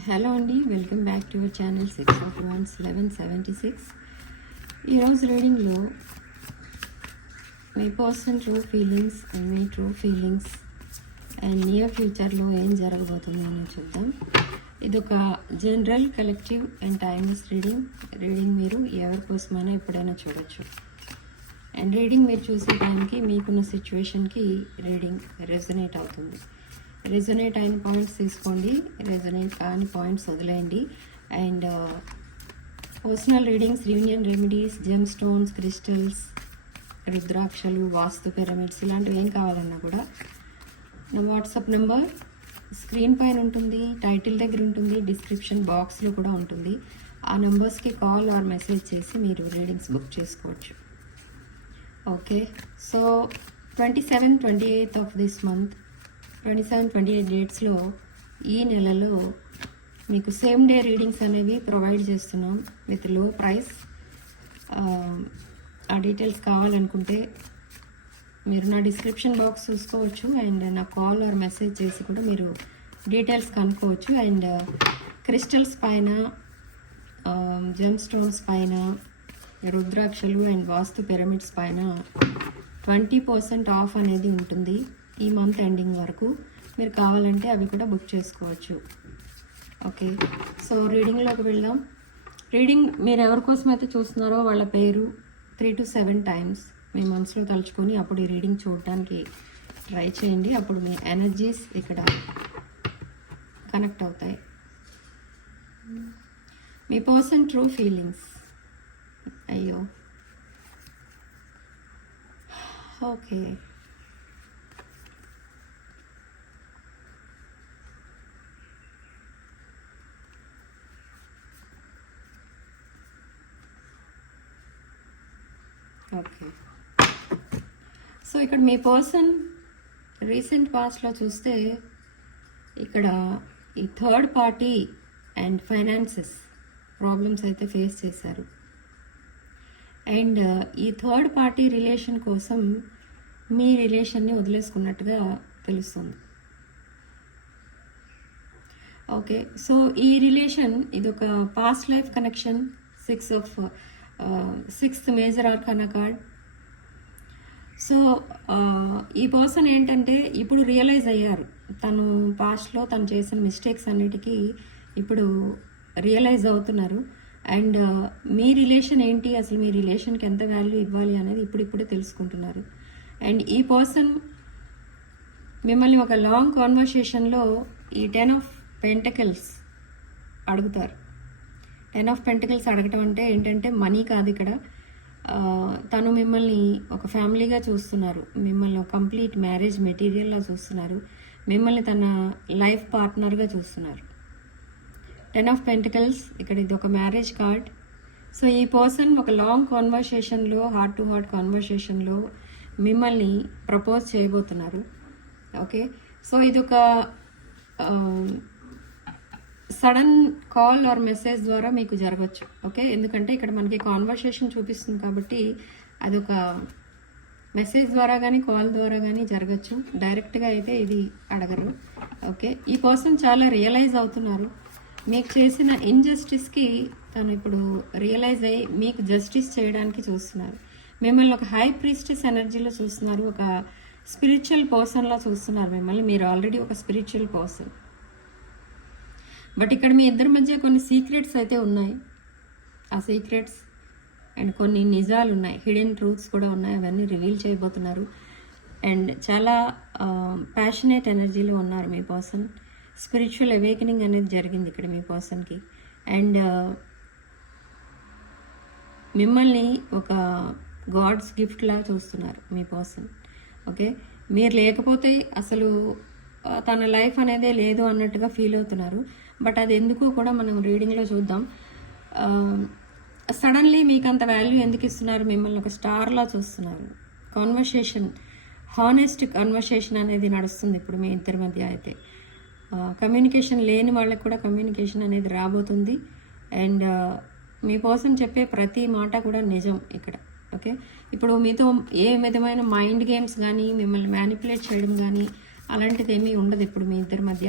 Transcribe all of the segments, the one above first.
Hello అండి, welcome back to our channel 6/1/11/76. ఈరోజు రీడింగ్లో మీ పర్సనల్ ట్రూ ఫీలింగ్స్ అండ్ మీ ట్రూ ఫీలింగ్స్ అండ్ నియర్ ఫ్యూచర్లో ఏం జరగబోతుంది అని చూద్దాం. ఇది ఒక general collective and timeless reading మీరు ఎవరి కోసమైనా ఎప్పుడైనా చూడొచ్చు. అండ్ రీడింగ్ మీరు చూసే టైంకి మీకున్న సిచ్యువేషన్కి రీడింగ్ రెజొనేట్ అవుతుంది. రెజొనేట్ అయిన పాయింట్స్ తీసుకోండి, రెజొనేట్ కాని పాయింట్స్ వదిలేయండి. And personal readings, union remedies, gem stones, crystals, రుద్రాక్షలు, వాస్తు పిరమిడ్స్ ఇలాంటివి ఏం కావాలన్నా కూడా నా వాట్సాప్ నెంబర్ స్క్రీన్ పైన ఉంటుంది, టైటిల్ దగ్గర ఉంటుంది, డిస్క్రిప్షన్ బాక్స్లో కూడా ఉంటుంది. ఆ నెంబర్స్కి కాల్ ఆర్ మెసేజ్ చేసి మీరు రీడింగ్స్ బుక్ చేసుకోవచ్చు. Okay, so 27, 28 of this month, 27, 28 డేట్స్లో ఈ నెలలో మీకు సేమ్ డే రీడింగ్స్ అనేవి ప్రొవైడ్ చేస్తున్నాం విత్ లో ప్రైస్. ఆ డీటెయిల్స్ కావాలనుకుంటే మీరు నా డిస్క్రిప్షన్ బాక్స్ చూసుకోవచ్చు అండ్ నా కాల్ ఆర్ మెసేజ్ చేసి కూడా మీరు డీటెయిల్స్ కనుక్కోవచ్చు. అండ్ క్రిస్టల్స్ పైన, జెమ్ స్టోన్స్ పైన, రుద్రాక్షలు అండ్ వాస్తు పిరమిడ్స్ పైన 20% ఆఫ్ అనేది ఉంటుంది ఈ మంత్ ఎండింగ్ వరకు. మీరు కావాలంటే అవి కూడా బుక్ చేసుకోవచ్చు. ఓకే, సో రీడింగ్లోకి వెళ్దాం. రీడింగ్ మీరు ఎవరి కోసం అయితే చూస్తున్నారో వాళ్ళ పేరు 3 to 7 టైమ్స్ మీ మనసులో తలుచుకొని అప్పుడు ఈ రీడింగ్ చూడటానికి ట్రై చేయండి. అప్పుడు మీ ఎనర్జీస్ ఇక్కడ కనెక్ట్ అవుతాయి. మీ పర్సన్ ట్రూ ఫీలింగ్స్. అయ్యో, ఓకే, ఓకే. సో ఇక్కడ మీ పర్సన్ రీసెంట్ పాస్ట్లో చూస్తే ఇక్కడ ఈ third party and finances problems అయితే ఫేస్ చేశారు. అండ్ ఈ థర్డ్ పార్టీ రిలేషన్ కోసం మీ రిలేషన్ని వదిలేసుకున్నట్టుగా తెలుస్తుంది. ఓకే, సో ఈ రిలేషన్ ఇది ఒక past life connection. 6th major arcana card. So ఈ పర్సన్ ఏంటంటే ఇప్పుడు రియలైజ్ అయ్యారు, తను పాస్ట్లో తను చేసిన మిస్టేక్స్ అన్నిటికీ ఇప్పుడు రియలైజ్ అవుతున్నారు. అండ్ మీ రిలేషన్ ఏంటి, అసలు మీ రిలేషన్కి ఎంత వాల్యూ ఇవ్వాలి అనేది ఇప్పుడిప్పుడే తెలుసుకుంటున్నారు. అండ్ ఈ పర్సన్ మిమ్మల్ని ఒక లాంగ్ కాన్వర్సేషన్లో ఈ 10 of Pentacles అడుగుతారు. 10 of Pentacles అడగటం అంటే ఏంటంటే మనీ కాదు ఇక్కడ. తను మిమ్మల్ని ఒక ఫ్యామిలీగా చూస్తున్నారు, మిమ్మల్ని ఒక కంప్లీట్ మ్యారేజ్ మెటీరియల్లా చూస్తున్నారు, మిమ్మల్ని తన లైఫ్ పార్ట్నర్గా చూస్తున్నారు. 10 of Pentacles ఇక్కడ ఇది ఒక మ్యారేజ్ కార్డ్. సో ఈ పర్సన్ ఒక లాంగ్ కాన్వర్సేషన్లో, హార్ట్ టు హార్ట్ కాన్వర్సేషన్లో మిమ్మల్ని ప్రపోజ్ చేయబోతున్నారు. ఓకే, సో ఇది ఒక సడన్ కాల్ ఆర్ మెసేజ్ ద్వారా మీకు జరగచ్చు. ఓకే, ఎందుకంటే ఇక్కడ మనకి కాన్వర్సేషన్ చూపిస్తుంది కాబట్టి అదొక మెసేజ్ ద్వారా కానీ కాల్ ద్వారా కానీ జరగచ్చు. డైరెక్ట్గా అయితే ఇది అడగరు. ఓకే, ఈ పర్సన్ చాలా రియలైజ్ అవుతున్నారు. మీకు చేసిన ఇన్జస్టిస్కి తను ఇప్పుడు రియలైజ్ అయ్యి మీకు జస్టిస్ చేయడానికి చూస్తున్నారు. మిమ్మల్ని ఒక హై ప్రీస్టెస్ ఎనర్జీలో చూస్తున్నారు, ఒక స్పిరిచువల్ పర్సన్లా చూస్తున్నారు మిమ్మల్ని. మీరు ఆల్రెడీ ఒక స్పిరిచువల్ పర్సన్, బట్ ఇక్కడ మీ ఇద్దరి మధ్య కొన్ని సీక్రెట్స్ అయితే ఉన్నాయి. ఆ సీక్రెట్స్ అండ్ కొన్ని నిజాలు ఉన్నాయి, హిడెన్ ట్రూత్స్ కూడా ఉన్నాయి. అవన్నీ రివీల్ చేయబోతున్నారు. అండ్ చాలా ప్యాషనేట్ ఎనర్జీలో ఉన్నారు మీ పర్సన్. స్పిరిచువల్ అవేకనింగ్ అనేది జరిగింది ఇక్కడ మీ పర్సన్కి. అండ్ మిమ్మల్ని ఒక గాడ్స్ గిఫ్ట్లా చూస్తున్నారు మీ పర్సన్. ఓకే, మీరు లేకపోతే అసలు తన లైఫ్ అనేదే లేదు అన్నట్టుగా ఫీల్ అవుతున్నారు. బట్ అది ఎందుకు కూడా మనం రీడింగ్లో చూద్దాం. సడన్లీ మీకు అంత వాల్యూ ఎందుకు ఇస్తున్నారు, మిమ్మల్ని ఒక స్టార్లా చూస్తున్నారు. కాన్వర్సేషన్, హానెస్ట్ కాన్వర్సేషన్ అనేది నడుస్తుంది ఇప్పుడు మీ ఇద్దరి మధ్య. అయితే కమ్యూనికేషన్ లేని వాళ్ళకి కూడా కమ్యూనికేషన్ అనేది రాబోతుంది. అండ్ మీ పర్సన్ చెప్పే ప్రతి మాట కూడా నిజం ఇక్కడ. ఓకే, ఇప్పుడు మీతో ఏ విధమైన మైండ్ గేమ్స్ కానీ, మిమ్మల్ని మ్యానిపులేట్ చేయడం కానీ అలాంటిది ఏమీ ఉండదు ఇప్పుడు మీ ఇద్దరి మధ్య.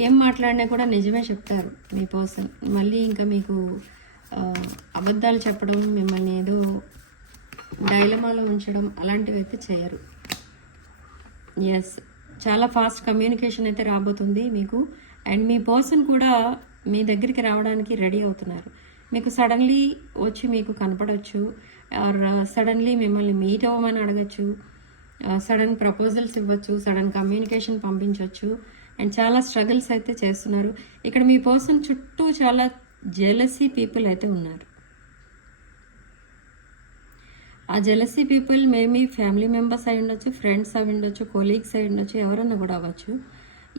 ఏం మాట్లాడినా కూడా నిజమే చెప్తారు మీ పర్సన్. మళ్ళీ ఇంకా మీకు అబద్ధాలు చెప్పడం, మిమ్మల్ని ఏదో డైలమాలో ఉంచడం అలాంటివి అయితే చేయరు. ఎస్, చాలా ఫాస్ట్ కమ్యూనికేషన్ అయితే రాబోతుంది మీకు. అండ్ మీ పర్సన్ కూడా మీ దగ్గరికి రావడానికి రెడీ అవుతున్నారు. మీకు సడన్లీ వచ్చి మీకు కనపడవచ్చు, ఆర్ సడన్లీ మిమ్మల్ని మీట్ అవ్వమని అడగచ్చు, సడన్ ప్రపోజల్స్ ఇవ్వచ్చు, సడన్ కమ్యూనికేషన్ పంపించవచ్చు. అండ్ చాలా స్ట్రగుల్స్ అయితే చేస్తున్నారు. ఇక్కడ మీ పర్సన్ చుట్టూ చాలా జెలసీ పీపుల్ అయితే ఉన్నారు. ఆ jealousy people maybe family members అయి ఉండొచ్చు, ఫ్రెండ్స్ అయి ఉండొచ్చు, కొలీగ్స్ అయి ఉండొచ్చు, ఎవరన్నా కూడా అవ్వచ్చు.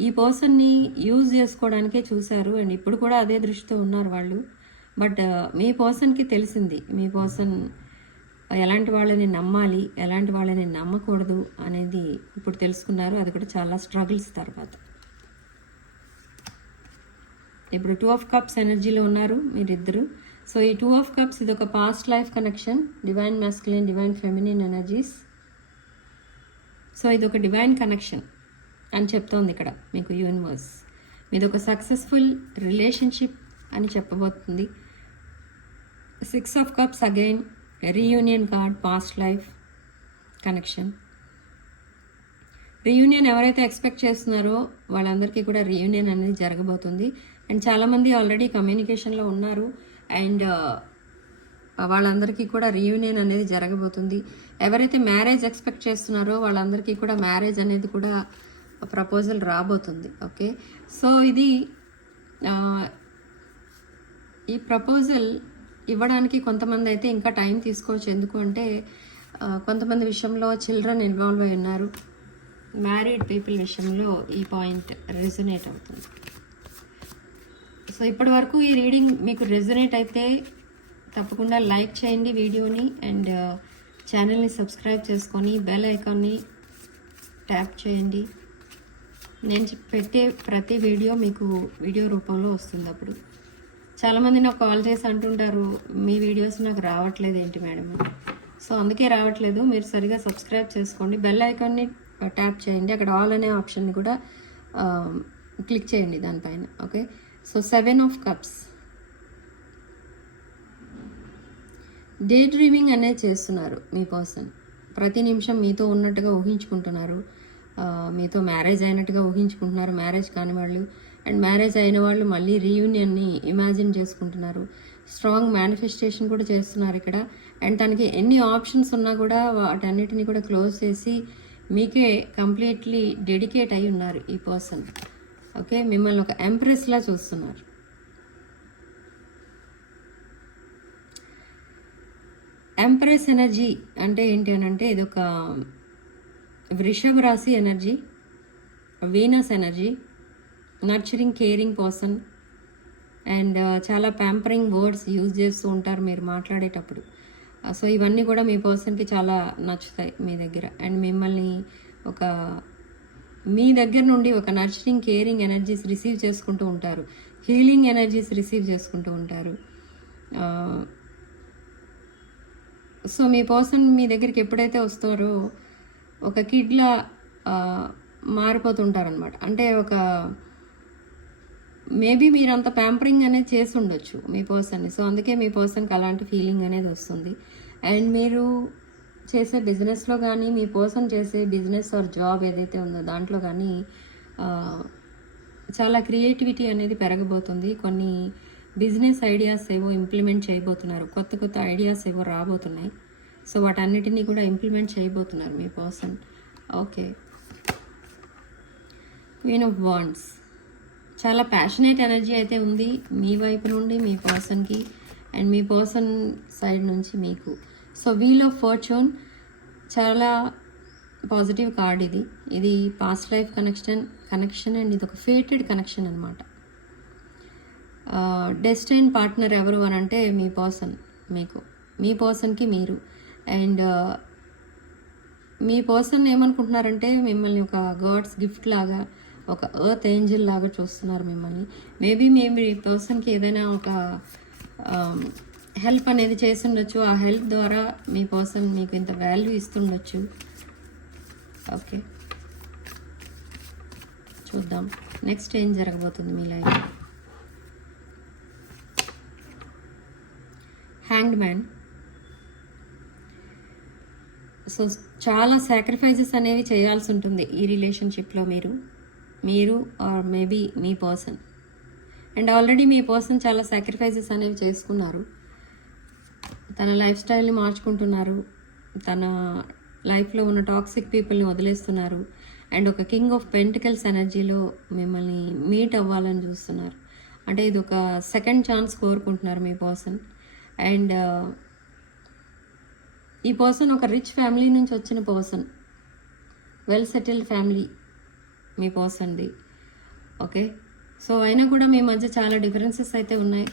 ఈ పర్సన్ని యూజ్ చేసుకోవడానికే చూశారు అండ్ ఇప్పుడు కూడా అదే దృష్టితో ఉన్నారు వాళ్ళు. బట్ మీ పర్సన్కి తెలిసింది మీ పర్సన్ ఎలాంటి వాళ్ళని నమ్మాలి, ఎలాంటి వాళ్ళని నమ్మకూడదు అనేది ఇప్పుడు తెలుసుకున్నారు. అది కూడా చాలా స్ట్రగుల్స్ తర్వాత. ఇప్పుడు 2 ఆఫ్ కప్స్ ఎనర్జీలో ఉన్నారు మీరిద్దరు. సో ఈ 2 ఆఫ్ కప్స్ ఇది ఒక past life connection, divine masculine, divine feminine energies. So ఇది ఒక డివైన్ కనెక్షన్ అని చెప్తోంది ఇక్కడ మీకు యూనివర్స్. మీది ఒక సక్సెస్ఫుల్ రిలేషన్షిప్ అని చెప్పబోతుంది. 6 of cups again reunion card, past life connection. Reunion ఎవరైతే ఎక్స్పెక్ట్ చేస్తున్నారో వాళ్ళందరికీ కూడా రీయూనియన్ అనేది జరగబోతుంది. అండ్ చాలామంది ఆల్రెడీ కమ్యూనికేషన్లో ఉన్నారు అండ్ వాళ్ళందరికీ కూడా రీయూనియన్ అనేది జరగబోతుంది. ఎవరైతే మ్యారేజ్ ఎక్స్పెక్ట్ చేస్తున్నారో వాళ్ళందరికీ కూడా మ్యారేజ్ అనేది కూడా ప్రపోజల్ రాబోతుంది. ఓకే, సో ఇది ఈ ప్రపోజల్ ఇవ్వడానికి కొంతమంది అయితే ఇంకా టైం తీసుకోవచ్చు. ఎందుకు అంటే కొంతమంది విషయంలో చిల్డ్రన్ ఇన్వాల్వ్ అయి ఉన్నారు. మ్యారీడ్ పీపుల్ విషయంలో ఈ పాయింట్ రెజొనేట్ అవుతుంది. సో ఇప్పటి వరకు ఈ రీడింగ్ మీకు రెజొనేట్ అయితే తప్పకుండా లైక్ చేయండి వీడియోని అండ్ ఛానల్ని సబ్స్క్రైబ్ చేసుకొని బెల్ ఐకాన్ని ట్యాప్ చేయండి. నేను పెట్టే ప్రతి వీడియో మీకు వీడియో రూపంలో వస్తుంది. అప్పుడు చాలామంది నాకు కాల్ చేసి అంటుంటారు, మీ వీడియోస్ నాకు రావట్లేదు ఏంటి మేడం. సో అందుకే రావట్లేదు. మీరు సరిగా సబ్స్క్రైబ్ చేసుకోండి, బెల్ ఐకాన్ని ట్యాప్ చేయండి, అక్కడ ఆల్ అనే ఆప్షన్ని కూడా క్లిక్ చేయండి దానిపైన. Okay, so 7 of cups day dreaming అనేది చేస్తున్నారు మీ పర్సన్. ప్రతి నిమిషం మీతో ఉన్నట్టుగా ఊహించుకుంటున్నారు, మీతో మ్యారేజ్ అయినట్టుగా ఊహించుకుంటున్నారు, మ్యారేజ్ కాని వాళ్ళు. అండ్ మ్యారేజ్ అయిన వాళ్ళు మళ్ళీ రీయూనియన్ని ఇమాజిన్ చేసుకుంటున్నారు. స్ట్రాంగ్ మేనిఫెస్టేషన్ కూడా చేస్తున్నారు ఇక్కడ. అండ్ తనకి ఎన్ని ఆప్షన్స్ ఉన్నా కూడా వాటన్నిటిని కూడా క్లోజ్ చేసి మీకే కంప్లీట్లీ డెడికేట్ అయి ఉన్నారు ఈ పర్సన్. ఓకే, మిమ్మల్ని ఒక ఎంప్రెస్లా చూస్తున్నారు. ఎంప్రెస్ ఎనర్జీ అంటే ఏంటి అని అంటే ఇది ఒక వృషభ రాశి energy, Venus energy, nurturing caring person and చాలా ప్యాంపరింగ్ వర్డ్స్ యూజ్ చేస్తూ ఉంటారు మీరు మాట్లాడేటప్పుడు. సో ఇవన్నీ కూడా మీ పర్సన్కి చాలా నచ్చుతాయి మీ దగ్గర. అండ్ మిమ్మల్ని మీ దగ్గర నుండి ఒక నర్చరింగ్ కేరింగ్ ఎనర్జీస్ రిసీవ్ చేసుకుంటూ ఉంటారు, హీలింగ్ ఎనర్జీస్ రిసీవ్ చేసుకుంటూ ఉంటారు. సో మీ పర్సన్ మీ దగ్గరికి ఎప్పుడైతే వస్తారో ఒక కిడ్లా మారిపోతుంటారనమాట. అంటే మేబీ మీరు అంత ప్యాంపరింగ్ అనేది చేసి ఉండొచ్చు మీ పర్సన్ని. సో అందుకే మీ పర్సన్కి అలాంటి ఫీలింగ్ అనేది వస్తుంది. అండ్ మీరు చేసే బిజినెస్లో కానీ, మీ పర్సన్ చేసే బిజినెస్ ఆర్ జాబ్ ఏదైతే ఉందో దాంట్లో కానీ చాలా క్రియేటివిటీ అనేది పెరగబోతుంది. కొన్ని బిజినెస్ ఐడియాస్ ఏవో ఇంప్లిమెంట్ చేయబోతున్నారు, కొత్త కొత్త ఐడియాస్ ఏవో రాబోతున్నాయి. సో వాటన్నిటినీ కూడా ఇంప్లిమెంట్ చేయబోతున్నారు మీ person. Okay, queen of wands చాలా ప్యాషనేట్ ఎనర్జీ అయితే ఉంది మీ వైపు నుండి మీ పర్సన్కి అండ్ మీ పర్సన్ సైడ్ నుంచి మీకు. సో వీల్ ఆఫ్ ఫార్చ్యూన్ చాలా పాజిటివ్ కార్డ్ ఇది. ఇది పాస్ట్ లైఫ్ కనెక్షన్ అండ్ ఇది ఒక ఫేటెడ్ కనెక్షన్ అనమాట. డెస్టైన్ పార్ట్నర్ ఎవరు అని అంటే మీ పర్సన్, మీ పర్సన్కి మీరు. అండ్ మీ పర్సన్ ఏమనుకుంటున్నారంటే మిమ్మల్ని ఒక గాడ్స్ గిఫ్ట్ లాగా, ఒక ఎర్త్ ఏంజల్ లాగా చూస్తున్నారు మిమ్మల్ని. మేబీ మీ పర్సన్కి ఏదైనా ఒక హెల్ప్ అనేది చేసి ఉండొచ్చు. ఆ హెల్ప్ ద్వారా మీ పర్సన్ మీకు ఇంత వాల్యూ ఇస్తుండొచ్చు. ఓకే, చూద్దాం. నెక్స్ట్ ఏం జరగబోతుంది మీ లైఫ్? Hanged man. సో చాలా సాక్రిఫైజెస్ అనేవి చేయాల్సి ఉంటుంది ఈ రిలేషన్షిప్లో మీరు or maybe me person. And already me person చాలా సాక్రిఫైజెస్ అనేవి చేసుకున్నారు. తన లైఫ్ స్టైల్ని మార్చుకుంటున్నారు, తన లైఫ్లో ఉన్న టాక్సిక్ పీపుల్ని వదిలేస్తున్నారు, అండ్ ఒక కింగ్ ఆఫ్ పెంటికల్స్ ఎనర్జీలో మిమ్మల్ని మీట్ అవ్వాలని చూస్తున్నారు. అంటే ఇది ఒక సెకండ్ ఛాన్స్ కోరుకుంటున్నారు మీ పర్సన్. అండ్ ఈ పర్సన్ ఒక రిచ్ ఫ్యామిలీ నుంచి వచ్చిన పర్సన్, వెల్ సెటిల్డ్ ఫ్యామిలీ మీ పర్సన్ది. ఓకే, సో అయినా కూడా మీ మధ్య చాలా డిఫరెన్సెస్ అయితే ఉన్నాయి.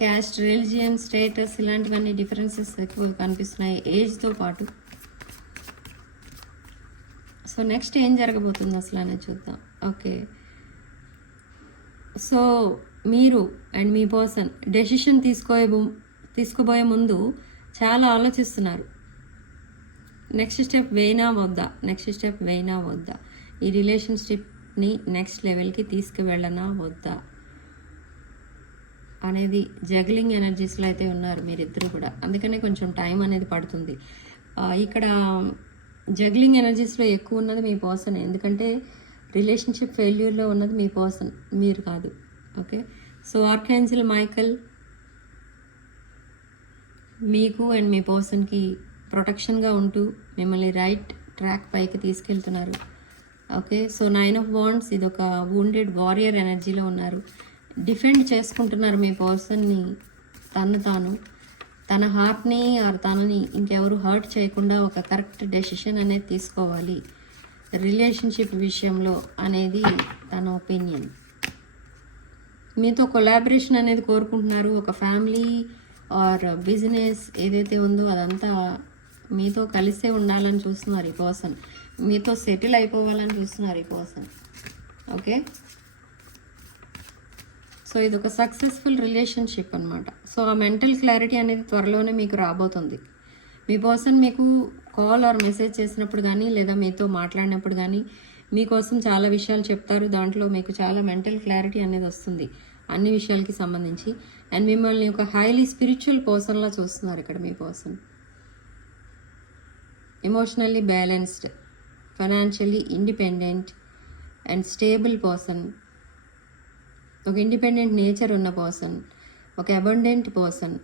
క్యాస్ట్, రిలీజియన్, స్టేటస్ ఇలాంటివన్నీ డిఫరెన్సెస్ ఎక్కువ కనిపిస్తున్నాయి ఏజ్తో పాటు. సో నెక్స్ట్ ఏం జరగబోతుంది అసలు అనేది చూద్దాం. ఓకే, సో మీరు అండ్ మీ పర్సన్ డెసిషన్ తీసుకోబోయే ముందు చాలా ఆలోచిస్తున్నారు. నెక్స్ట్ స్టెప్ వేయినా వద్దా, ఈ రిలేషన్షిప్ని నెక్స్ట్ లెవెల్కి తీసుకువెళ్ళనా వద్దా అనేది జగ్లింగ్ ఎనర్జీస్లో అయితే ఉన్నారు మీరిద్దరు కూడా. అందుకనే కొంచెం టైం అనేది పడుతుంది. ఇక్కడ జగ్లింగ్ ఎనర్జీస్లో ఎక్కువ ఉన్నది మీ పర్సన్, ఎందుకంటే రిలేషన్షిప్ ఫెయిల్యూర్లో ఉన్నది మీ పర్సన్, మీరు కాదు. ఓకే, సో ఆర్కాంజెల్ మైకల్ మీకు అండ్ మీ పర్సన్కి ప్రొటెక్షన్గా ఉంటూ మిమ్మల్ని రైట్ ట్రాక్ పైకి తీసుకెళ్తున్నారు. ఓకే, సో 9 ఆఫ్ వాండ్స్, ఇది ఒక వూండెడ్ వారియర్ ఎనర్జీలో ఉన్నారు. డిఫెండ్ చేసుకుంటున్నారు మీ పర్సన్ని, తన హార్ట్ని ఆర్ తనని ఇంకెవరు హర్ట్ చేయకుండా ఒక కరెక్ట్ డెసిషన్ అనేది తీసుకోవాలి రిలేషన్షిప్ విషయంలో అనేది తన ఒపీనియన్. మీతో కొలాబరేషన్ అనేది కోరుకుంటున్నారు. ఒక ఫ్యామిలీ ఆర్ బిజినెస్ ఏదైతే ఉందో అదంతా మీతో కలిసే ఉండాలని చూస్తున్నారు ఈ పర్సన్. మీతో సెటిల్ అయిపోవాలని చూస్తున్నారు ఈ పర్సన్. ఓకే, సో ఇది ఒక సక్సెస్ఫుల్ రిలేషన్షిప్ అనమాట. సో ఆ మెంటల్ క్లారిటీ అనేది త్వరలోనే మీకు రాబోతుంది. మీ పర్సన్ మీకు కాల్ ఆర్ మెసేజ్ చేసినప్పుడు కానీ లేదా మీతో మాట్లాడినప్పుడు కానీ మీకోసం చాలా విషయాలు చెప్తారు. దాంట్లో మీకు చాలా మెంటల్ క్లారిటీ అనేది వస్తుంది అన్ని విషయాలకి సంబంధించి. అండ్ మిమ్మల్ని ఒక హైలీ స్పిరిచువల్ పర్సన్లా చూస్తున్నారు ఇక్కడ మీ person. Emotionally balanced, financially independent and stable person, ఒక ఇండిపెండెంట్ నేచర్ ఉన్న పర్సన్, ఒక అబండెంట్ పర్సన్.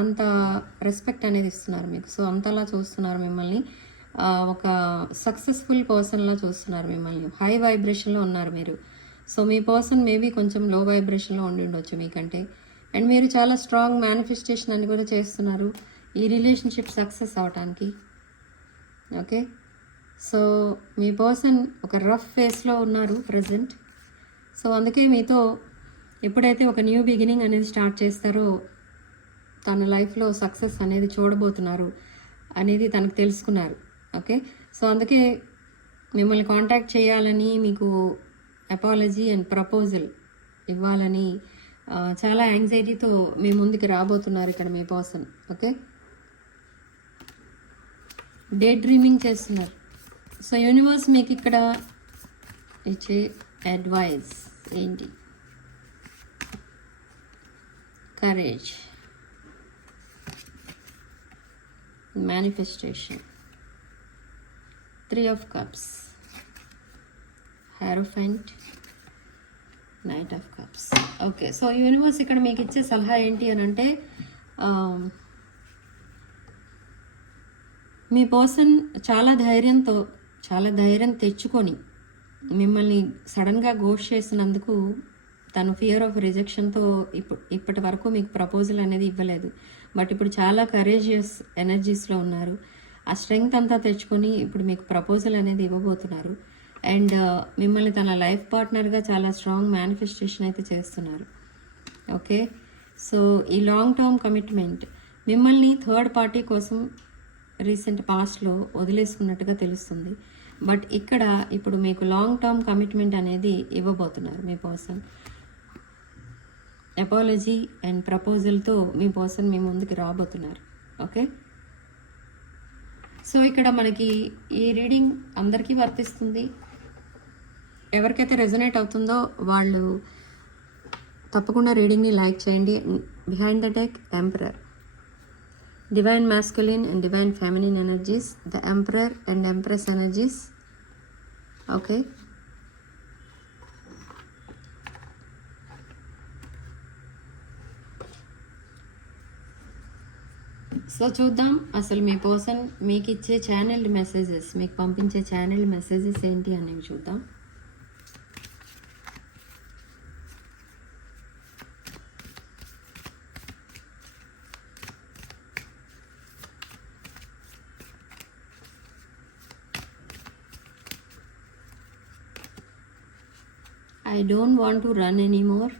అంత రెస్పెక్ట్ అనేది ఇస్తున్నారు మీకు. సో అంతలా చూస్తున్నారు మిమ్మల్ని, ఒక సక్సెస్ఫుల్ పర్సన్లా చూస్తున్నారు మిమ్మల్ని. హై వైబ్రేషన్లో ఉన్నారు మీరు. సో మీ పర్సన్ మేబీ కొంచెం లో వైబ్రేషన్లో ఉండి ఉండొచ్చు మీకంటే. అండ్ మీరు చాలా స్ట్రాంగ్ మేనిఫెస్టేషన్ అని కూడా చేస్తున్నారు ఈ రిలేషన్షిప్ సక్సెస్ అవడానికి. ఓకే, సో మీ పర్సన్ ఒక రఫ్ ఫేస్లో ఉన్నారు ప్రజెంట్. సో అందుకే మీతో ఎప్పుడైతే ఒక న్యూ బిగినింగ్ అనేది స్టార్ట్ చేస్తారో తన లైఫ్లో సక్సెస్ అనేది చూడబోతున్నారు అనేది తనకు తెలుసుకున్నారు. ఓకే, సో అందుకే మిమ్మల్ని కాంటాక్ట్ చేయాలని, మీకు అపాలజీ అండ్ ప్రపోజల్ ఇవ్వాలని చాలా యాంగ్జైటీతో మీ ముందుకు రాబోతున్నారు ఇక్కడ మీ పర్సన్. ఓకే, డే డ్రీమింగ్ చేస్తున్నారు. సో యూనివర్స్ మీకు ఇక్కడ ఇచ్చే అడ్వైస్ ఏంటి? Courage, manifestation, 3 of Cups, Hierophant, Knight of Cups. Okay, so universe ఇక్కడ మీకు ఇచ్చే సలహా ఏంటి అని అంటే, మీ పర్సన్ చాలా ధైర్యం తెచ్చుకొని మిమ్మల్ని సడన్గా గోస్ట్ చేసినందుకు తను ఫియర్ ఆఫ్ రిజెక్షన్తో ఇప్పటి వరకు మీకు ప్రపోజల్ అనేది ఇవ్వలేదు. బట్ ఇప్పుడు చాలా కరేజియస్ ఎనర్జీస్లో ఉన్నారు. ఆ స్ట్రెంగ్త్ అంతా తెచ్చుకొని ఇప్పుడు మీకు ప్రపోజల్ అనేది ఇవ్వబోతున్నారు. అండ్ మిమ్మల్ని తన లైఫ్ పార్ట్నర్గా చాలా స్ట్రాంగ్ మేనిఫెస్టేషన్ అయితే చేస్తున్నారు. ఓకే, సో ఈ లాంగ్ టర్మ్ కమిట్మెంట్ మిమ్మల్ని థర్డ్ పార్టీ కోసం రీసెంట్ పాస్ట్లో వదిలేసుకున్నట్టుగా తెలుస్తుంది. బట్ ఇక్కడ ఇప్పుడు మీకు లాంగ్ టర్మ్ కమిట్మెంట్ అనేది ఇవ్వబోతున్నారు మీ పర్సన్. అపాలజీ అండ్ ప్రపోజల్తో మీ పర్సన్ మీ ముందుకు రాబోతున్నారు. ఓకే, సో ఇక్కడ మనకి ఈ రీడింగ్ అందరికీ వర్తిస్తుంది. ఎవరికైతే రెజొనేట్ అవుతుందో వాళ్ళు తప్పకుండా రీడింగ్ని లైక్ చేయండి. Behind the deck emperor, divine masculine and divine feminine energies, the emperor and empress energies. Okay, so చూద్దాం అసలు మీ పర్సన్ మీకు ఇచ్చే ఛానల్ మెసేజెస్, మీకు పంపించే ఛానల్ మెసేజెస్ ఏంటి అనేవి చూద్దాం. I don't want to run anymore.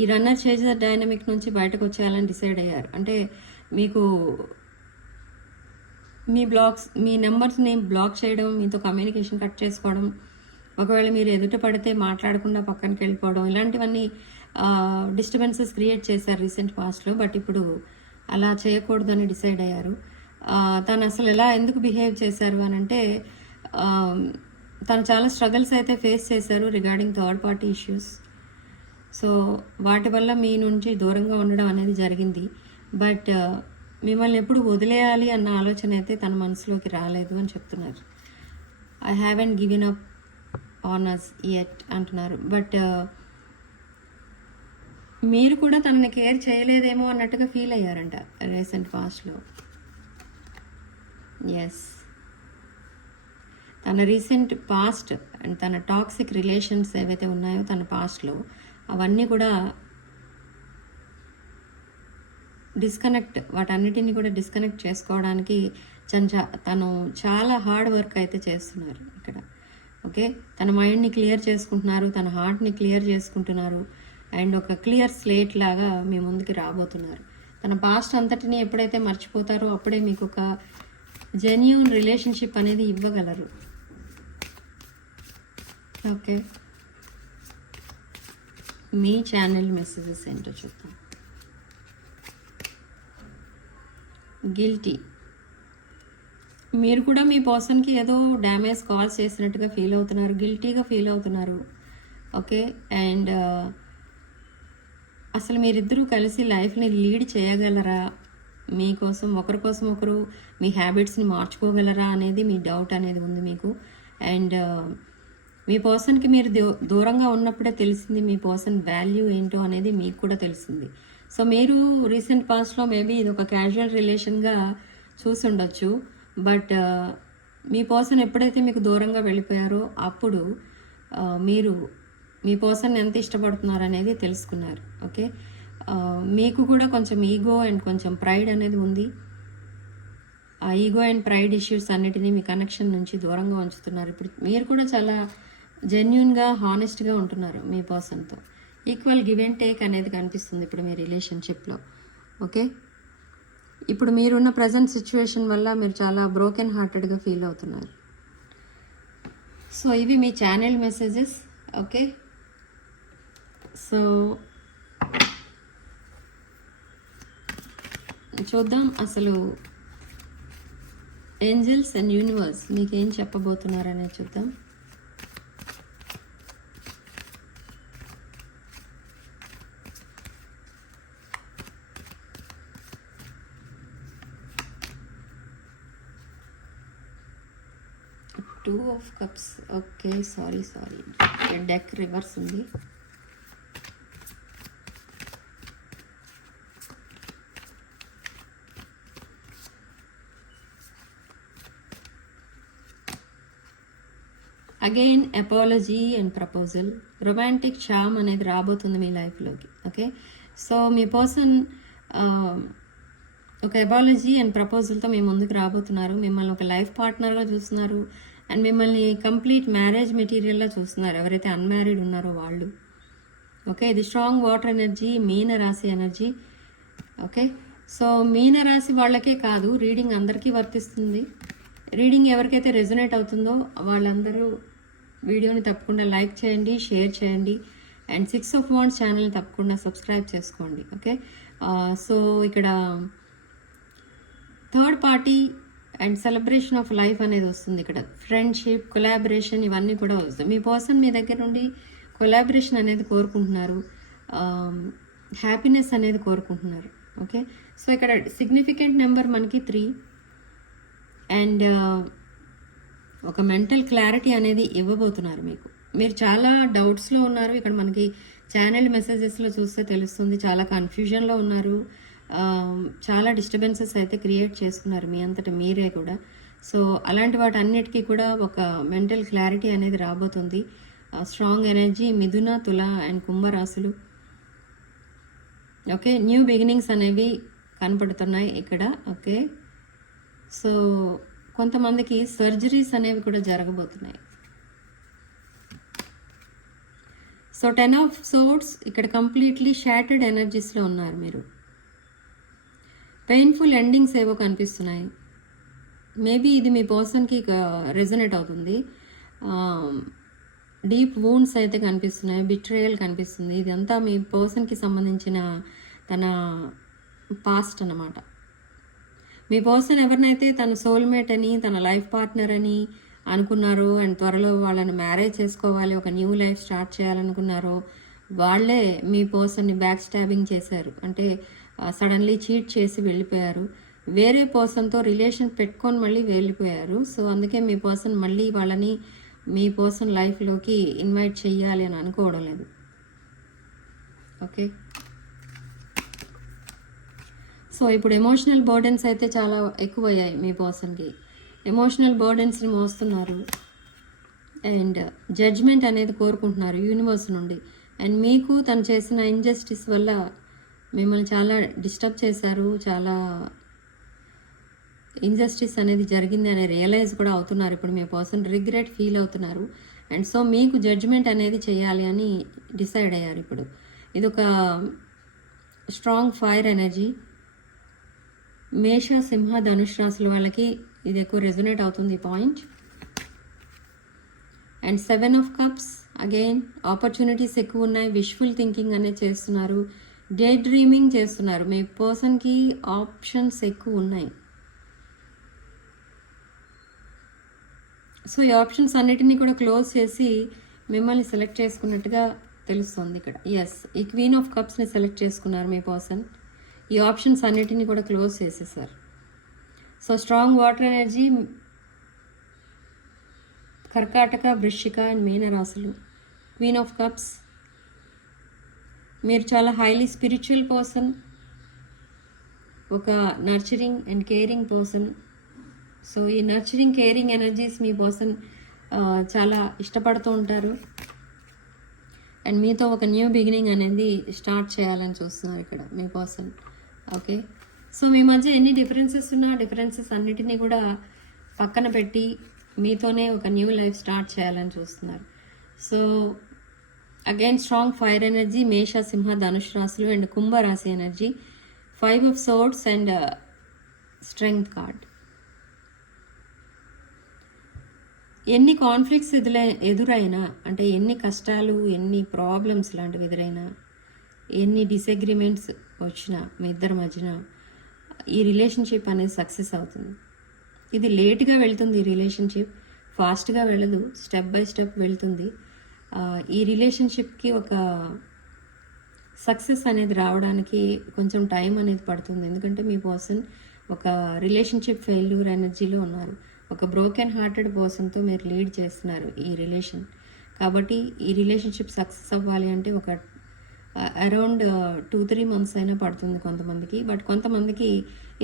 ఈ రన్నర్ చేజర్ డైనమిక్ నుంచి బయటకు వచ్చేయాలని డిసైడ్ అయ్యారు. అంటే మీకు మీ నెంబర్స్ని బ్లాక్ చేయడం, మీతో కమ్యూనికేషన్ కట్ చేసుకోవడం, ఒకవేళ మీరు ఎదుట పడితే మాట్లాడకుండా పక్కనకి వెళ్ళిపోవడం, ఇలాంటివన్నీ డిస్టర్బెన్సెస్ క్రియేట్ చేశారు రీసెంట్ పాస్ట్లో. బట్ ఇప్పుడు అలా చేయకూడదని డిసైడ్ అయ్యారు. తను అసలు ఎందుకు బిహేవ్ చేశారు అని అంటే, తను చాలా స్ట్రగల్స్ అయితే ఫేస్ చేశారు regarding third party issues. So వాటి వల్ల మీ నుంచి దూరంగా ఉండడం అనేది జరిగింది. బట్ మిమ్మల్ని ఎప్పుడు వదిలేయాలి అన్న ఆలోచన అయితే తన మనసులోకి రాలేదు అని చెప్తున్నారు. I haven't given up on us yet అంటున్నారు. బట్ మీరు కూడా తనని కేర్ చేయలేదేమో అన్నట్టుగా ఫీల్ అయ్యారంట రీసెంట్ పాస్ట్లో. ఎస్, తన రీసెంట్ పాస్ట్ అండ్ తన టాక్సిక్ రిలేషన్స్ ఏవైతే ఉన్నాయో తన పాస్ట్లో, అవన్నీ కూడా వాటన్నిటిని కూడా డిస్కనెక్ట్ చేసుకోవడానికి తను చాలా హార్డ్ వర్క్ అయితే చేస్తున్నారు ఇక్కడ. ఓకే, తన మైండ్ని క్లియర్ చేసుకుంటున్నారు, తన హార్ట్ని క్లియర్ చేసుకుంటున్నారు, అండ్ ఒక క్లియర్ స్లేట్ లాగా మీ ముందుకి రాబోతున్నారు. తన పాస్ట్ అంతటిని ఎప్పుడైతే మర్చిపోతారో అప్పుడే మీకు ఒక జెన్యూన్ రిలేషన్షిప్ అనేది ఇవ్వగలరు. ఓకే, మీ ఛానల్ మెసేజెస్ ఏంటో చూద్దాం. గిల్టీ, మీరు కూడా మీ పర్సన్కి ఏదో డ్యామేజ్ కాల్స్ చేసినట్టుగా ఫీల్ అవుతున్నారు, గిల్టీగా ఫీల్ అవుతున్నారు. ఓకే, అండ్ అసలు మీరిద్దరూ కలిసి లైఫ్ని లీడ్ చేయగలరా, మీకోసం ఒకరి ఒకరు మీ హ్యాబిట్స్ని మార్చుకోగలరా అనేది మీ డౌట్ అనేది ఉంది మీకు. అండ్ మీ పర్సన్కి మీరు దూరంగా ఉన్నప్పుడే తెలిసింది మీ పర్సన్ వాల్యూ ఏంటో అనేది మీకు కూడా తెలిసింది. సో మీరు రీసెంట్ పాస్ట్లో మేబీ ఇది ఒక క్యాజువల్ రిలేషన్గా చూసి ఉండొచ్చు. బట్ మీ పర్సన్ ఎప్పుడైతే మీకు దూరంగా వెళ్ళిపోయారో అప్పుడు మీరు మీ పర్సన్ ఎంత ఇష్టపడుతున్నారు అనేది తెలుసుకున్నారు. ఓకే, మీకు కూడా కొంచెం ఈగో అండ్ కొంచెం ప్రైడ్ అనేది ఉంది. ఆ ఈగో అండ్ ప్రైడ్ ఇష్యూస్ అన్నిటినీ మీ కనెక్షన్ నుంచి దూరంగా ఉంచుతున్నారు. ఇప్పుడు మీరు కూడా చాలా జెన్యున్గా హానెస్ట్గా ఉంటున్నారు మీ పర్సన్తో. ఈక్వల్ గివ్ అండ్ టేక్ అనేది కనిపిస్తుంది ఇప్పుడు మీ రిలేషన్షిప్లో. ఓకే, ఇప్పుడు మీరున్న ప్రజెంట్ సిచ్యువేషన్ వల్ల మీరు చాలా బ్రోకెన్ హార్టెడ్గా ఫీల్ అవుతున్నారు. సో ఇవి మీ ఛానల్ మెసేజెస్. ఓకే, సో చూద్దాం అసలు ఏంజల్స్ అండ్ యూనివర్స్ మీకేం చెప్పబోతున్నారనేది చూద్దాం. Two of cups. Okay, sorry deck reverse ఉంది. Again apology and proposal, romantic charm అనేది రాబోతుంది మీ లైఫ్లోకి. ఓకే, సో మీ పర్సన్ ఒక అపాలజీ అండ్ ప్రపోజల్తో మీ ముందుకు రాబోతున్నారు. మిమ్మల్ని ఒక లైఫ్ పార్ట్నర్గా చూస్తున్నారు అండ్ మిమ్మల్ని కంప్లీట్ మ్యారేజ్ మెటీరియల్లా చూస్తున్నారు ఎవరైతే అన్మ్యారీడ్ ఉన్నారో వాళ్ళు. ఓకే, ఇది స్ట్రాంగ్ వాటర్ ఎనర్జీ, మీన రాశి ఎనర్జీ. ఓకే, సో మీన రాశి వాళ్ళకే కాదు, రీడింగ్ అందరికీ వర్తిస్తుంది. రీడింగ్ ఎవరికైతే రెజొనేట్ అవుతుందో వాళ్ళందరూ వీడియోని తప్పకుండా లైక్ చేయండి, షేర్ చేయండి, అండ్ 6 of Wands ఛానల్ని తప్పకుండా సబ్స్క్రైబ్ చేసుకోండి. ఓకే, సో ఇక్కడ third party and celebration of life అనేది వస్తుంది ఇక్కడ. ఫ్రెండ్షిప్, కొలాబరేషన్ ఇవన్నీ కూడా వస్తాయి. మీ పర్సన్ మీ దగ్గర నుండి కొలాబరేషన్ అనేది కోరుకుంటున్నారు, హ్యాపీనెస్ అనేది కోరుకుంటున్నారు. ఓకే, సో ఇక్కడ సిగ్నిఫికెంట్ నెంబర్ మనకి 3 అండ్ ఒక మెంటల్ క్లారిటీ అనేది ఇవ్వబోతున్నారు మీకు. మీరు చాలా డౌట్స్లో ఉన్నారు, ఇక్కడ మనకి ఛానల్ మెసేజెస్లో చూస్తే తెలుస్తుంది. చాలా కన్ఫ్యూజన్లో ఉన్నారు, చాలా డిస్టర్బెన్సెస్ అయితే క్రియేట్ చేసుకున్నారు మీ అంతటా మీరే కూడా. సో అలాంటి వాటి అన్నిటికీ కూడా ఒక మెంటల్ క్లారిటీ అనేది రాబోతుంది. స్ట్రాంగ్ ఎనర్జీ మిథున, తుల అండ్ కుంభరాశులు. ఓకే, న్యూ బిగినింగ్స్ అనేవి కనపడుతున్నాయి ఇక్కడ. ఓకే, సో కొంతమందికి సర్జరీస్ అనేవి కూడా జరగబోతున్నాయి. సో 10 ఆఫ్ సోర్డ్స్ ఇక్కడ కంప్లీట్లీ షాటర్డ్ ఎనర్జీస్లో ఉన్నారు మీరు. పెయిన్ఫుల్ ఎండింగ్స్ ఏవో కనిపిస్తున్నాయి. మేబీ ఇది మీ పర్సన్కి రెజొనేట్ అవుతుంది. డీప్ వూండ్స్ అయితే కనిపిస్తున్నాయి, బిట్రేయల్ కనిపిస్తుంది. ఇదంతా మీ పర్సన్కి సంబంధించిన తన పాస్ట్ అన్నమాట. మీ పర్సన్ ఎవరినైతే తన సోల్మేట్ అని, తన లైఫ్ పార్ట్నర్ అని అనుకున్నారో అండ్ త్వరలో వాళ్ళని మ్యారేజ్ చేసుకోవాలి, ఒక న్యూ లైఫ్ స్టార్ట్ చేయాలనుకున్నారో వాళ్ళే మీ పర్సన్ని బ్యాక్ స్టాబింగ్ చేశారు. అంటే సడన్లీ చీట్ చేసి వెళ్ళిపోయారు. వేరే పర్సన్తో రిలేషన్ పెట్టుకొని మళ్ళీ వెళ్ళిపోయారు. సో అందుకే మీ పర్సన్ మళ్ళీ వాళ్ళని మీ పర్సన్ లైఫ్లోకి ఇన్వైట్ చెయ్యాలి అని అనుకోవడం లేదు. ఓకే, సో ఇప్పుడు ఎమోషనల్ బర్డెన్స్ అయితే చాలా ఎక్కువయ్యాయి మీ పర్సన్కి. ఎమోషనల్ బర్డెన్స్ని మోస్తున్నారు అండ్ జడ్జ్మెంట్ అనేది కోరుకుంటున్నారు యూనివర్స్ నుండి. అండ్ మీకు తను చేసిన ఇంజస్టిస్ వల్ల మిమ్మల్ని చాలా డిస్టర్బ్ చేశారు, చాలా ఇంజస్టిస్ అనేది జరిగింది అని రియలైజ్ కూడా అవుతున్నారు. ఇప్పుడు మీ పర్సన్ రిగ్రెట్ ఫీల్ అవుతున్నారు అండ్ సో మీకు జడ్జ్మెంట్ అనేది చేయాలి అని డిసైడ్ అయ్యారు. ఇప్పుడు ఇది ఒక స్ట్రాంగ్ ఫైర్ ఎనర్జీ. మేష, సింహ, ధనుష్ రాశుల వాళ్ళకి ఇది ఎక్కువ రెజొనేట్ అవుతుంది point. And 7 of cups again opportunities ఎక్కువ ఉన్నాయి. విష్ఫుల్ థింకింగ్ అనేది చేస్తున్నారు, డే డ్రీమింగ్ చేస్తున్నారు. మీ పర్సన్కి ఆప్షన్స్ ఎక్కువ ఉన్నాయి. సో ఈ ఆప్షన్స్ అన్నిటినీ కూడా క్లోజ్ చేసి మిమ్మల్ని సెలెక్ట్ చేసుకున్నట్టుగా తెలుస్తుంది ఇక్కడ. ఎస్, ఈ క్వీన్ ఆఫ్ కప్స్ని సెలెక్ట్ చేసుకున్నారు మీ పర్సన్. ఈ ఆప్షన్స్ అన్నిటినీ కూడా క్లోజ్ చేసేసారు. సో స్ట్రాంగ్ వాటర్ ఎనర్జీ కర్కాటక, వృశ్చిక అండ్ మీన రాశులు. క్వీన్ ఆఫ్ కప్స్, మీరు చాలా హైలీ స్పిరిచువల్ పర్సన్, ఒక nurturing and caring person. So ఈ నర్చరింగ్, కేరింగ్ ఎనర్జీస్ మీ పర్సన్ చాలా ఇష్టపడుతూ ఉంటారు అండ్ మీతో ఒక న్యూ బిగినింగ్ అనేది స్టార్ట్ చేయాలని చూస్తున్నారు ఇక్కడ మీ పర్సన్. ఓకే, సో మీ మధ్య ఎన్ని డిఫరెన్సెస్ ఉన్నా డిఫరెన్సెస్ అన్నిటినీ కూడా పక్కన పెట్టి మీతోనే ఒక న్యూ లైఫ్ స్టార్ట్ చేయాలని చూస్తున్నారు. So again strong fire energy మేష, సింహ, ధనుష్ రాశులు అండ్ కుంభ రాశి energy. 5 of swords and strength card. ఎన్ని కాన్ఫ్లిక్ట్స్ ఎదురైనా, అంటే ఎన్ని కష్టాలు, ఎన్ని ప్రాబ్లమ్స్ లాంటివి ఎదురైనా, ఎన్ని డిసగ్రిమెంట్స్ వచ్చినా మీ ఇద్దరి మధ్యన ఈ రిలేషన్షిప్ అనేది సక్సెస్ అవుతుంది. ఇది లేట్గా వెళ్తుంది, ఈ రిలేషన్షిప్ ఫాస్ట్గా వెళ్ళదు, స్టెప్ బై స్టెప్ వెళ్తుంది. ఈ రిలేషన్షిప్కి ఒక సక్సెస్ అనేది రావడానికి కొంచెం టైం అనేది పడుతుంది. ఎందుకంటే మీ పర్సన్ ఒక రిలేషన్షిప్ ఫెయిల్యూర్ ఎనర్జీలో ఉన్నారు. ఒక బ్రోకెన్ హార్టెడ్ పర్సన్తో మీరు లీడ్ చేస్తున్నారు ఈ రిలేషన్. కాబట్టి ఈ రిలేషన్షిప్ సక్సెస్ అవ్వాలి అంటే ఒక అరౌండ్ 2-3 months అయినా పడుతుంది కొంతమందికి. బట్ కొంతమందికి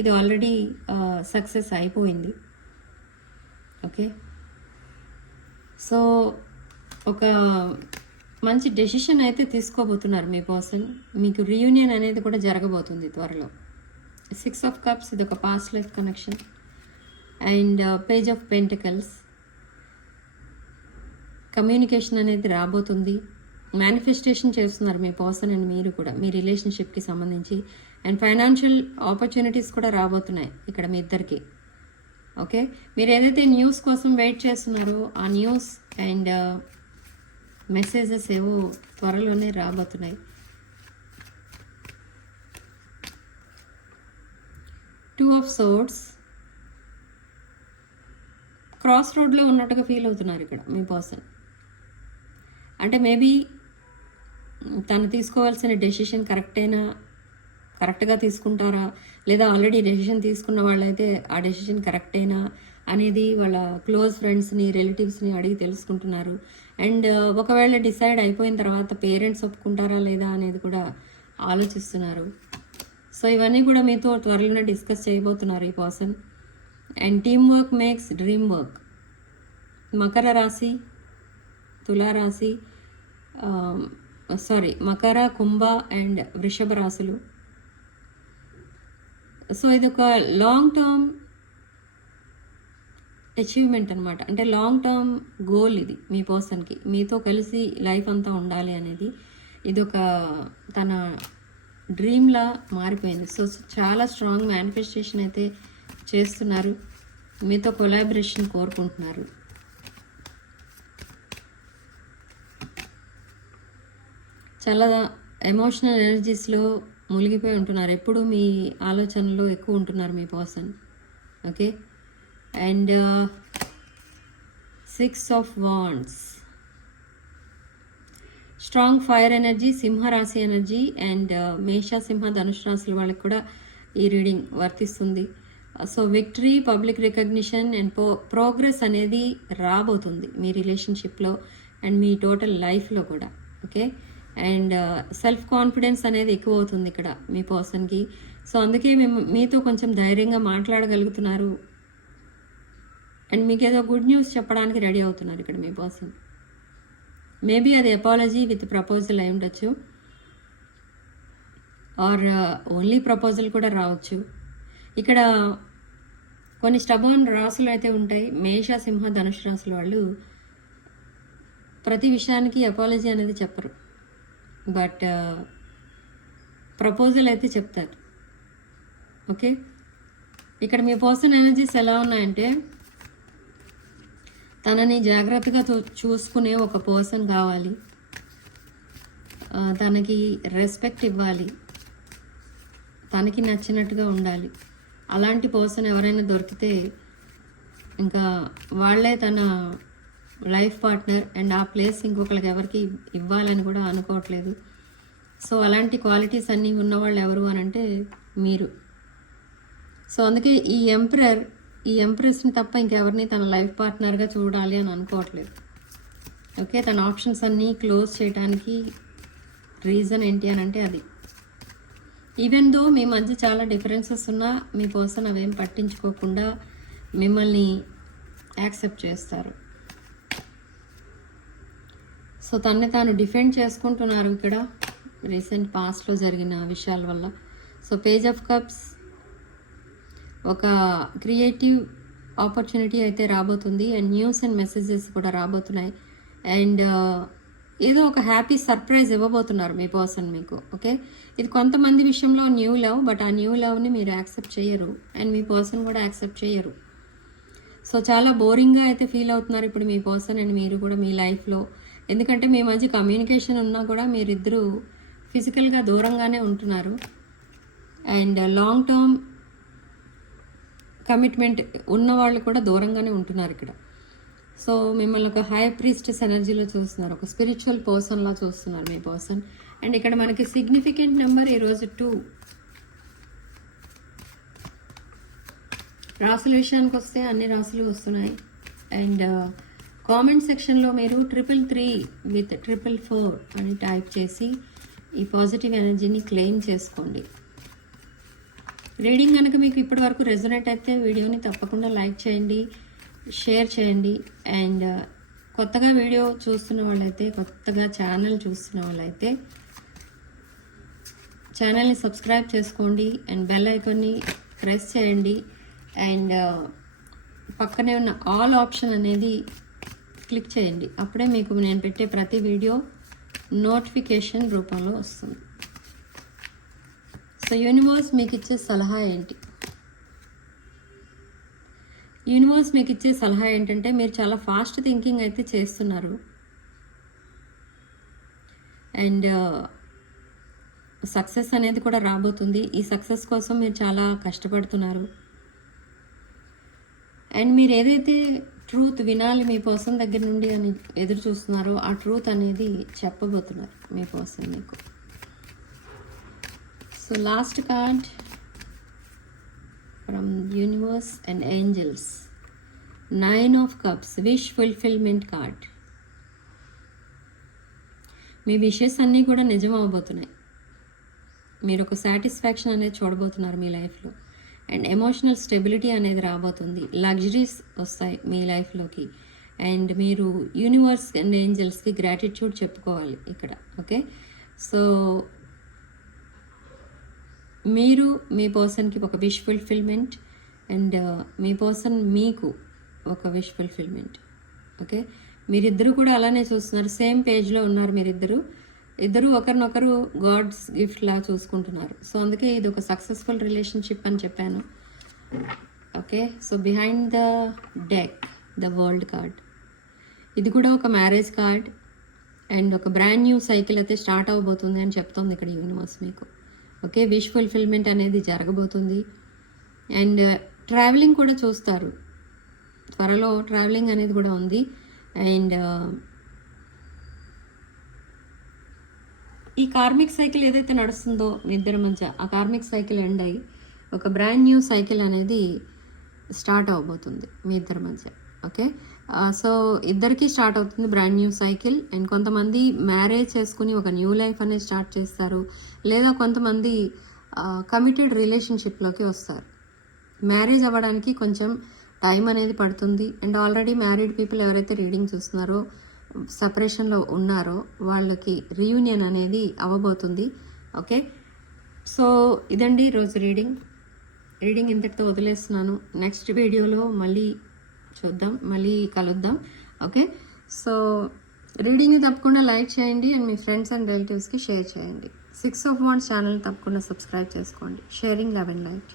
ఇది ఆల్రెడీ సక్సెస్ అయిపోయింది. ఓకే, సో ఒక మంచి డెసిషన్ అయితే తీసుకోబోతున్నారు మీ పర్సన్. మీకు రీయూనియన్ అనేది కూడా జరగబోతుంది త్వరలో. 6 ఆఫ్ కప్స్, ఇది ఒక past life connection. And page of pentacles, communication అనేది రాబోతుంది. మేనిఫెస్టేషన్ చేస్తున్నారు మీ పర్సన్ అండ్ మీరు కూడా మీ రిలేషన్షిప్కి సంబంధించి. అండ్ ఫైనాన్షియల్ ఆపర్చునిటీస్ కూడా రాబోతున్నాయి ఇక్కడ మీ ఇద్దరికి. ఓకే, మీరు ఏదైతే న్యూస్ కోసం వెయిట్ చేస్తున్నారో ఆ న్యూస్ అండ్ మెసేజెస్ ఏవో త్వరలోనే రాబోతున్నాయి. 2 ఆఫ్ సోర్డ్స్, క్రాస్ రోడ్లో ఉన్నట్టుగా ఫీల్ అవుతున్నారు ఇక్కడ మీ పర్సన్. అంటే మేబీ తను తీసుకోవాల్సిన డెసిషన్ కరెక్ట్గా తీసుకుంటారా, లేదా ఆల్రెడీ డెసిషన్ తీసుకున్న వాళ్ళైతే ఆ డెసిషన్ కరెక్టేనా అనేది వాళ్ళ క్లోజ్ ఫ్రెండ్స్ని, రిలేటివ్స్ని అడిగి తెలుసుకుంటున్నారు. అండ్ ఒకవేళ డిసైడ్ అయిపోయిన తర్వాత పేరెంట్స్ ఒప్పుకుంటారా లేదా అనేది కూడా ఆలోచిస్తున్నారు. సో ఇవన్నీ కూడా మీతో త్వరలోనే డిస్కస్ చేయబోతున్నారు ఈ person. And team work makes dream work. Makar రాశి, తులారాశి, మకర, కుంభ అండ్ వృషభ రాశులు. సో ఇది ఒక లాంగ్ టర్మ్ అచీవ్మెంట్ అనమాట. అంటే లాంగ్ టర్మ్ గోల్ ఇది మీ పర్సన్కి, మీతో కలిసి లైఫ్ అంతా ఉండాలి అనేది. ఇది ఒక తన డ్రీమ్లా మారిపోయింది. సో చాలా స్ట్రాంగ్ మేనిఫెస్టేషన్ అయితే చేస్తున్నారు, మీతో కొలాబరేషన్ కోరుకుంటున్నారు. చాలా ఎమోషనల్ ఎనర్జీస్లో మునిగిపోయి ఉంటున్నారు, ఎప్పుడు మీ ఆలోచనలో ఎక్కువ ఉంటున్నారు మీ person. Okay, and 6 of Wands, strong fire energy, సింహరాశి ఎనర్జీ అండ్ మేష, సింహ, ధనుష్ రాశుల వాళ్ళకి కూడా ఈ రీడింగ్ వర్తిస్తుంది. So victory, public recognition and progress అనేది రాబోతుంది మీ రిలేషన్షిప్లో అండ్ మీ టోటల్ లైఫ్లో కూడా. ఓకే, అండ్ సెల్ఫ్ కాన్ఫిడెన్స్ అనేది ఎక్కువ అవుతుంది ఇక్కడ మీ పర్సన్కి. సో అందుకే మీతో కొంచెం ధైర్యంగా మాట్లాడగలుగుతున్నారు అండ్ మీకు ఏదో గుడ్ న్యూస్ చెప్పడానికి రెడీ అవుతున్నారు ఇక్కడ మీ పర్సన్. మేబీ అది అపాలజీ విత్ ప్రపోజల్ అయి ఉండొచ్చు, ఆర్ ఓన్లీ ప్రపోజల్ కూడా రావచ్చు. ఇక్కడ కొన్ని స్టబర్న్ రాసులు అయితే ఉంటాయి. మేష, సింహ, ధనుష్ రాసుల వాళ్ళు ప్రతి విషయానికి అపాలజీ అనేది చెప్పరు, బట్ ప్రపోజల్ అయితే చెప్తారు. ఓకే, ఇక్కడ మీ పర్సన్ ఎనర్జీస్ ఎలా ఉన్నాయంటే తనని జాగ్రత్తగా చూసుకునే ఒక పర్సన్ కావాలి, తనకి రెస్పెక్ట్ ఇవ్వాలి, తనకి నచ్చినట్టుగా ఉండాలి. అలాంటి పర్సన్ ఎవరైనా దొరికితే ఇంకా వాళ్ళే తన లైఫ్ పార్ట్నర్ అండ్ ఆ ప్లేస్ ఇంకొకరికి ఎవరికి ఇవ్వాలని కూడా అనుకోవట్లేదు. సో అలాంటి క్వాలిటీస్ అన్నీ ఉన్నవాళ్ళు ఎవరు అని అంటే మీరు. సో అందుకే ఈ ఎంప్రెస్ని తప్ప ఇంకెవరిని తన లైఫ్ పార్ట్నర్గా చూడాలి అని అనుకోవట్లేదు. ఓకే, తన ఆప్షన్స్ అన్నీ క్లోజ్ చేయడానికి రీజన్ ఏంటి అని అంటే అది. ఈవెన్ దో మీ మధ్య చాలా డిఫరెన్సెస్ ఉన్నా మీ పర్సన్ అవేం పట్టించుకోకుండా మిమ్మల్ని యాక్సెప్ట్ చేస్తారు. సో తనని తాను డిఫెండ్ చేసుకుంటున్నారు ఇక్కడ రీసెంట్ పాస్ట్లో జరిగిన విషయాల వల్ల. సో పేజ్ ఆఫ్ కప్స్, ఒక క్రియేటివ్ ఆపర్చునిటీ అయితే రాబోతుంది అండ్ న్యూస్ అండ్ మెసేజెస్ కూడా రాబోతున్నాయి అండ్ ఏదో ఒక హ్యాపీ సర్ప్రైజ్ ఇవ్వబోతున్నారు మీ పర్సన్ మీకు. ఓకే, ఇది కొంతమంది విషయంలో న్యూ లవ్, బట్ ఆ న్యూ లవ్ని మీరు యాక్సెప్ట్ చేయరు అండ్ మీ పర్సన్ కూడా యాక్సెప్ట్ చేయరు. సో చాలా బోరింగ్గా అయితే ఫీల్ అవుతున్నారు ఇప్పుడు మీ పర్సన్ అండ్ మీరు కూడా మీ లైఫ్లో. ఎందుకంటే మీ మధ్య కమ్యూనికేషన్ ఉన్నా కూడా మీరిద్దరూ ఫిజికల్గా దూరంగానే ఉంటున్నారు అండ్ లాంగ్ టర్మ్ కమిట్మెంట్ ఉన్నవాళ్ళు కూడా దూరంగానే ఉంటున్నారు ఇక్కడ. సో మిమ్మల్ని ఒక హై ప్రీస్టెస్ ఎనర్జీలో చూస్తున్నారు, ఒక స్పిరిచువల్ పర్సన్లా చూస్తున్నారు మీ పర్సన్. అండ్ ఇక్కడ మనకి సిగ్నిఫికెంట్ నెంబర్ ఈరోజు 2. రాసుల విషయానికి వస్తే అన్ని రాసులు వస్తున్నాయి అండ్ కామెంట్ సెక్షన్లో మీరు 333 with 444 అని టైప్ చేసి ఈ పాజిటివ్ ఎనర్జీని క్లెయిమ్ చేసుకోండి. రీడింగ్ కనుక మీకు ఇప్పటి వరకు రెజొనేట్ అయితే వీడియోని తప్పకుండా లైక్ చేయండి, షేర్ చేయండి అండ్ కొత్తగా వీడియో చూస్తున్న వాళ్ళైతే, కొత్తగా ఛానల్ చూస్తున్న వాళ్ళైతే ఛానల్ని సబ్స్క్రైబ్ చేసుకోండి అండ్ బెల్ ఐకాన్ని ప్రెస్ చేయండి అండ్ పక్కనే ఉన్న ఆల్ ఆప్షన్ అనేది క్లిక్ చేయండి. అప్పుడే మీకు నేను పెట్టే ప్రతి వీడియో నోటిఫికేషన్ రూపంలో వస్తుంది. సో యూనివర్స్ మీకు ఇచ్చే సలహా ఏంటి? యూనివర్స్ మీకు ఇచ్చే సలహా ఏంటంటే మీరు చాలా ఫాస్ట్ థింకింగ్ అయితే చేస్తున్నారు అండ్ సక్సెస్ అనేది కూడా రాబోతుంది. ఈ సక్సెస్ కోసం మీరు చాలా కష్టపడుతున్నారు అండ్ మీరు ఏదైతే ట్రూత్ వినాలి మీ పర్సన్ దగ్గర నుండి అని ఎదురు చూస్తున్నారు. ఆ ట్రూత్ అనేది చెప్పబోతున్నారు మీ పర్సన్ మీకు. So last card from universe and angels, 9 of Cups, wish fulfilment card. Me wishes అన్నీ కూడా నిజం అవ్వబోతున్నాయి. మీరు ఒక సాటిస్ఫాక్షన్ అనేది చూడబోతున్నారు మీ లైఫ్లో. అండ్ ఎమోషనల్ స్టెబిలిటీ అనేది రాబోతుంది. లగ్జరీస్ వస్తాయి మీ లైఫ్లోకి. అండ్ మీరు యూనివర్స్ అండ్ ఏంజల్స్కి గ్రాటిట్యూడ్ చెప్పుకోవాలి ఇక్కడ. ఓకే, సో మీరు మీ పర్సన్కి ఒక wish fulfilment and me person మీకు ఒక విష్ ఫుల్ఫిల్మెంట్. ఓకే, మీరిద్దరూ కూడా అలానే చూస్తున్నారు. సేమ్ పేజ్లో ఉన్నారు ఇద్దరు ఒకరినొకరు గాడ్స్ గిఫ్ట్ లా చూసుకుంటున్నారు. సో అందుకే ఇది ఒక సక్సెస్ఫుల్ రిలేషన్షిప్ అని చెప్పాను. Okay, so behind the deck the world card, ఇది కూడా ఒక మ్యారేజ్ కార్డ్ అండ్ ఒక బ్రాండ్ న్యూ సైకిల్ అయితే స్టార్ట్ అవ్వబోతుంది అని చెప్తుంది ఇక్కడ యూనివర్స్ మీకు. ఓకే, విష్ ఫుల్ఫిల్మెంట్ అనేది జరగబోతుంది. అండ్ ట్రావెలింగ్ కూడా చూస్తారు త్వరలో. ట్రావెలింగ్ అనేది కూడా ఉంది. అండ్ ఈ కార్మిక్ సైకిల్ ఏదైతే నడుస్తుందో మీ ఇద్దరి మధ్య, ఆ కార్మిక్ సైకిల్ ఎండ్ అయ్యి ఒక బ్రాండ్ న్యూ సైకిల్ అనేది స్టార్ట్ అవబోతుంది మీ ఇద్దరి మధ్య. ఓకే, సో ఇద్దరికి స్టార్ట్ అవుతుంది బ్రాండ్ న్యూ సైకిల్. అండ్ కొంతమంది మ్యారేజ్ చేసుకుని ఒక న్యూ లైఫ్ అనేది స్టార్ట్ చేస్తారు, లేదా కొంతమంది కమిటెడ్ రిలేషన్షిప్లోకి వస్తారు. మ్యారేజ్ అవ్వడానికి కొంచెం టైం అనేది పడుతుంది. అండ్ ఆల్రెడీ మ్యారీడ్ పీపుల్ ఎవరైతే రీడింగ్ చూస్తున్నారో, సపరేషన్లో ఉన్నారో, వాళ్ళకి రీయూనియన్ అనేది అవ్వబోతుంది. ఓకే, సో ఇదండి ఈరోజు రీడింగ్ ఇంతటితో వదిలేస్తున్నాను. నెక్స్ట్ వీడియోలో మళ్ళీ చూద్దాం, మళ్ళీ కలుద్దాం. ఓకే, సో రీడింగ్ని తప్పకుండా లైక్ చేయండి అండ్ మీ ఫ్రెండ్స్ అండ్ రిలేటివ్స్కి షేర్ చేయండి. 6 of Wands ఛానల్ తప్పకుండా సబ్స్క్రైబ్ చేసుకోండి. Sharing love and light.